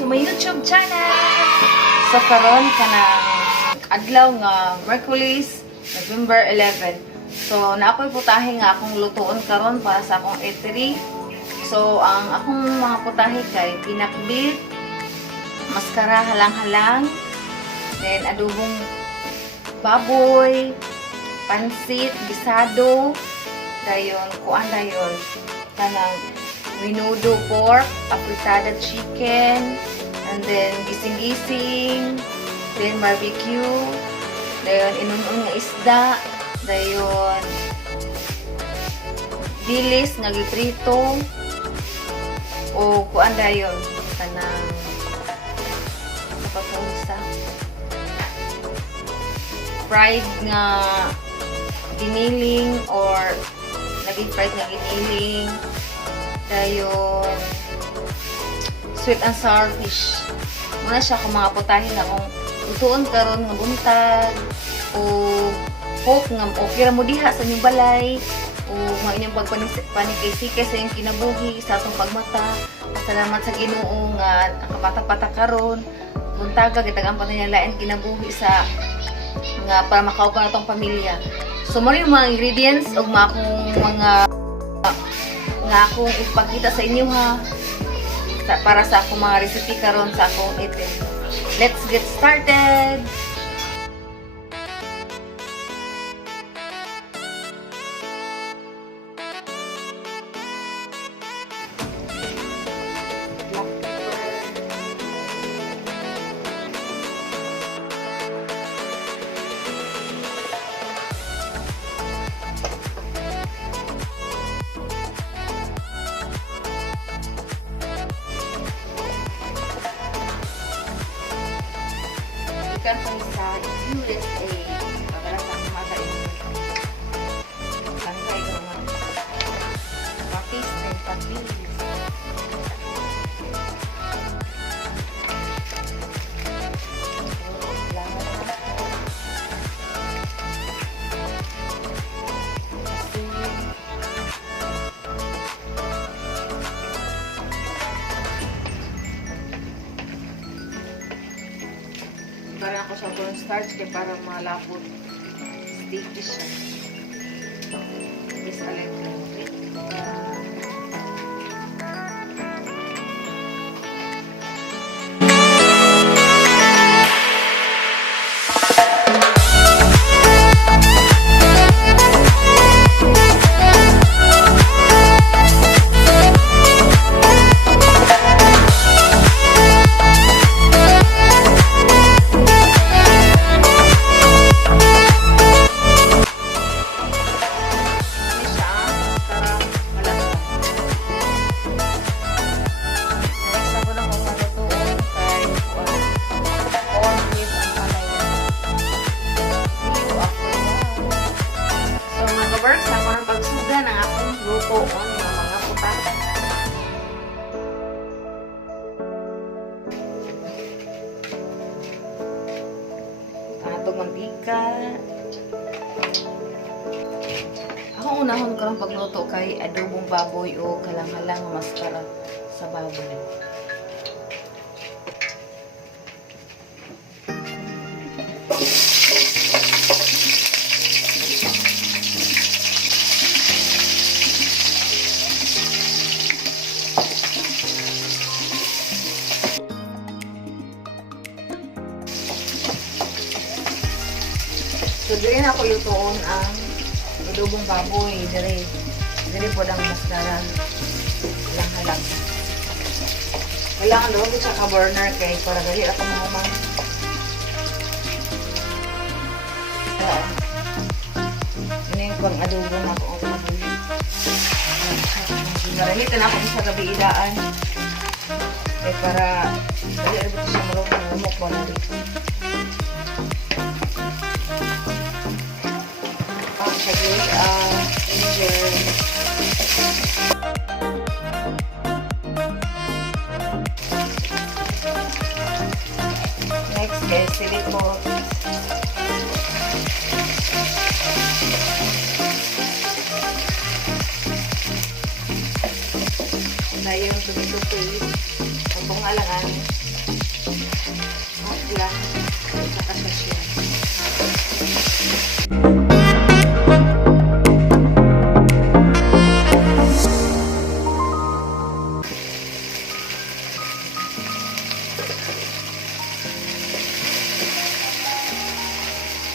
to my YouTube channel. So karon kanang adlaw nga Merkulis, November 11. So naakoy putahe nga akong lutuon karon para sa akong eatery. So ang akong mga putahe kay pinakbit, maskara halang-halang, then adobong baboy, pansit, gisado, dayon kuan dayon kanang menudo pork, apritada chicken, and then gising-gising, then barbecue, dayon inunon nga isda, dayon dilis nga giprito, o kuan dayon kanang napapausa fried nga giniling or naging fried nga giniling, dayon sweet and sour fish. Muna siya kung mga putahin na kung lutuon karon nga buntag o hope nga okay ra mo diha sa inyong balay o nga inyong pagpanikay-sikay sa inyong kinabuhi sa atong pagmata. Salamat sa Ginoo nga nakapata-pata karon buntaga gitagang panayalain kinabuhi sa nga para makauban atong pamilya. So mo yung mga ingredients ug mga nga akong ipakita sa inyo ha para sa akong mga recipe karon sa akong eatery. Let's get started! Ikan panisa USA para sa mata ini langkay ko naman papis and papis para ako sa cornstarch kaya para malapot sticky siya. Is electric. Lutoon ng mga putahe. Atong mantika. Ako unahon ko lang pagluto kay adobong baboy o kalang-halang maskara sa baboy. So, dili na ako lutoon ang adobong baboy. Dili po ang maskara. Halang-halang. Kailangan doon sa ka-burner kay para dali ako mahumang. Ini yung pang adobo na ako ang baboy. Narahitan ako sa gabi idaan. Kaya para dali rin ito siya marunong ko na dito. Ginger. Next is silicone. Na yung tomato paste. Ang pangalangan.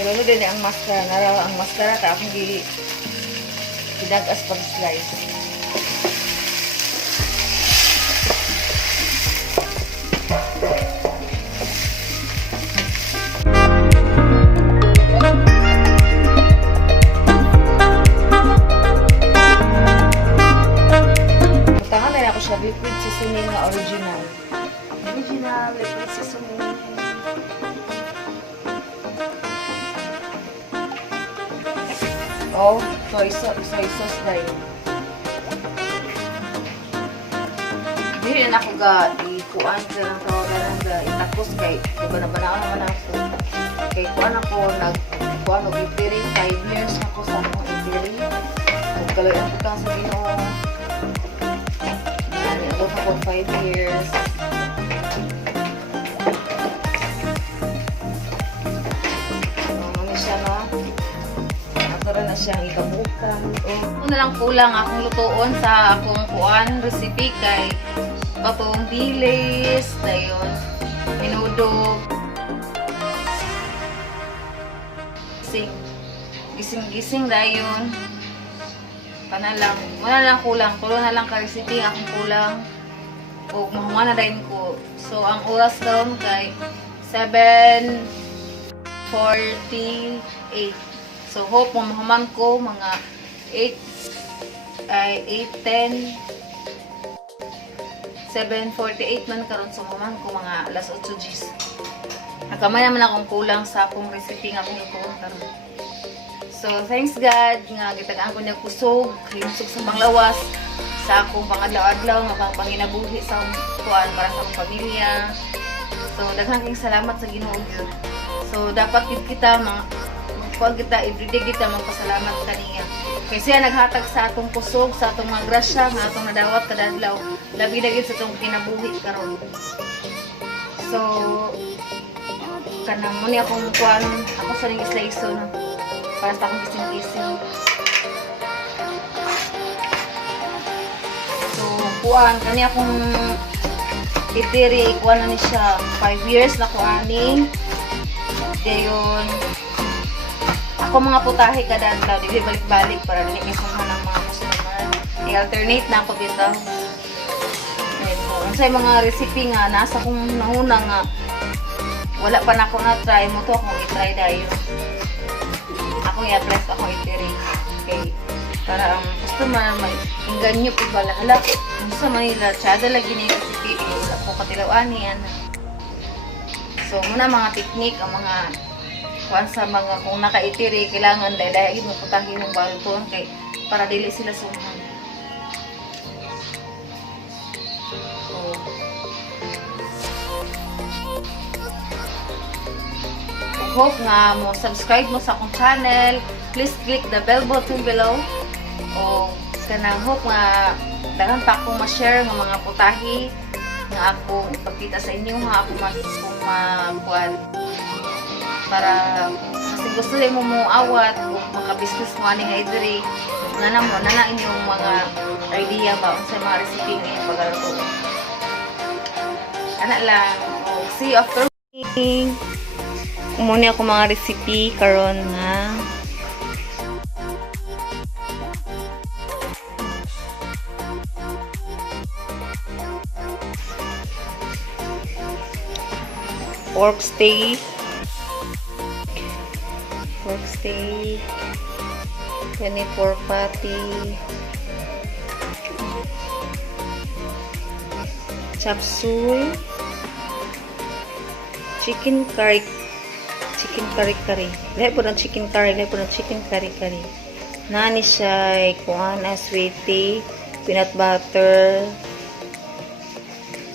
Pero din ang mascara, naraw ang mascara ta akong gidagas pag slice. Butangan na ako siya liquid seasoning na original. Original liquid seasoning. Oh, soy sauce dahil. Dili na ako ikuan ka ng tawagan nga itakos kay bana-bana naman ako. Kay kuan ako nagkuan og Eatery 5 years na ako sa akong Eatery. Nagkaloy ang putang sa Ginoo. Ani ako sa 5 years. Na siyang ikabukan. Kung na lang kulang akong lutuon sa akong kuan recipe kay patong dilis, dayon minudo. Gising dayon. Wala lang kulang. Tulo na lang ka recipe akong kulang. O mahuman na dayon ko. So ang oras daw kay 7:48. So, hope mamahaman ko mga 8:10 7:48 man karon so mamahaman ko mga alas 8 gis. Nakamay naman akong kulang sa akong recipe nga akong lutuon karon. So, thanks God nga gitagaan ko niya kusog, himusog sa panglawas sa akong pangadlaw-adlaw nga panginabuhi sa kuan para sa akong pamilya. So, daghang kayong salamat sa Ginoo gyud. So, dapat kita kuan kita everyday kita magpasalamat kaniya. Kay siya naghatag sa atong kusog, sa atong mga grasya nga atong nadawat kada adlaw. Labi na gid sa atong kinabuhi karon. So kanang mo ni akong kuan, ako sa ning islayson para sa akong gising-gising. So kuan kani akong Eatery kuan na ni siya 5 years na kuaning. Dayon ako mga putahe kada adlaw, dili balik-balik para dili kay sumhan ng mga customer. I-alternate na ako dito. Ang sa mga recipe nga nasa kong nahuna nga wala pa na ako na try mo to akong i-try dayon. Ako i-apply sa akong Eatery. Okay. Para ang customer may inganyo po bala. Hala, sa Manila, tsada lagi na yung recipe. Wala ko katilawan yan. So, muna mga technique, ang mga kuan sa mga kung naka-Eatery kailangan dahil mo putahin ng balkon kay para dili sila sumhan. So, hope nga mo subscribe mo sa akong channel, please click the bell button below. O kanang hope nga daghan pa akong ma-share ng mga putahi nga ako ipakita sa inyo nga ako makuan para kasi gusto din mo awat o maka-business mo aning Eatery na inyong mga idea ba sa mga recipe ngayong pagkaluto. Ana lang. See you after cooking. Umuni ako mga recipe karon nga pork steak, yani pork patty, chop suey, chicken curry. Lahat po ng chicken curry. Nani siya, kuhan, sweetie, peanut butter,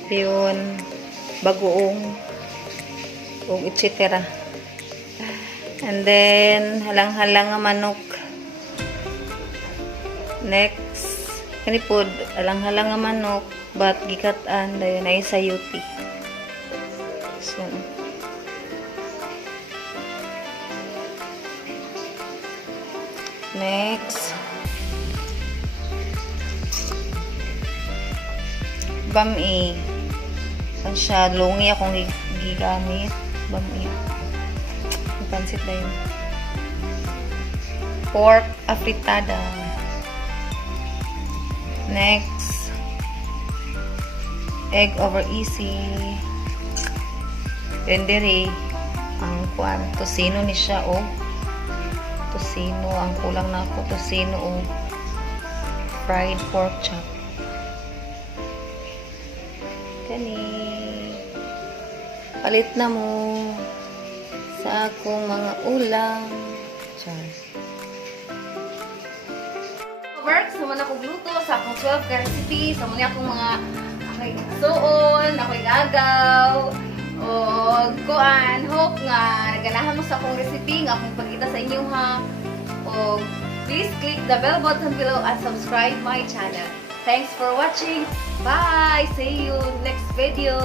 yun, bagoong, etc. And then, halang-halang nga manok. Next, kanipod, halang-halang nga manok, but gikatan, dayon ay sayuti. So, next, bami. Pan siya, lungi akong gigamit. Bamiya. Yung pansit na yun. Pork afritada. Next, egg over easy. Rendere. Ang kuan, tosino ni siya, oh. Tosino. Ang kulang na ako, tosino, oh. Fried pork chop. Kani. Palit na mo sa akong mga ulam. Char. Work, sa man akong luto, sa akong 12 ka recipe, sa man akong mga ako'y suon, ako'y gagaw, o kuan, hope nga, naganahan mo sa akong recipe, nga akong pagkita sa inyo ha. O please click the bell button below and subscribe my channel. Thanks for watching. Bye! See you next video.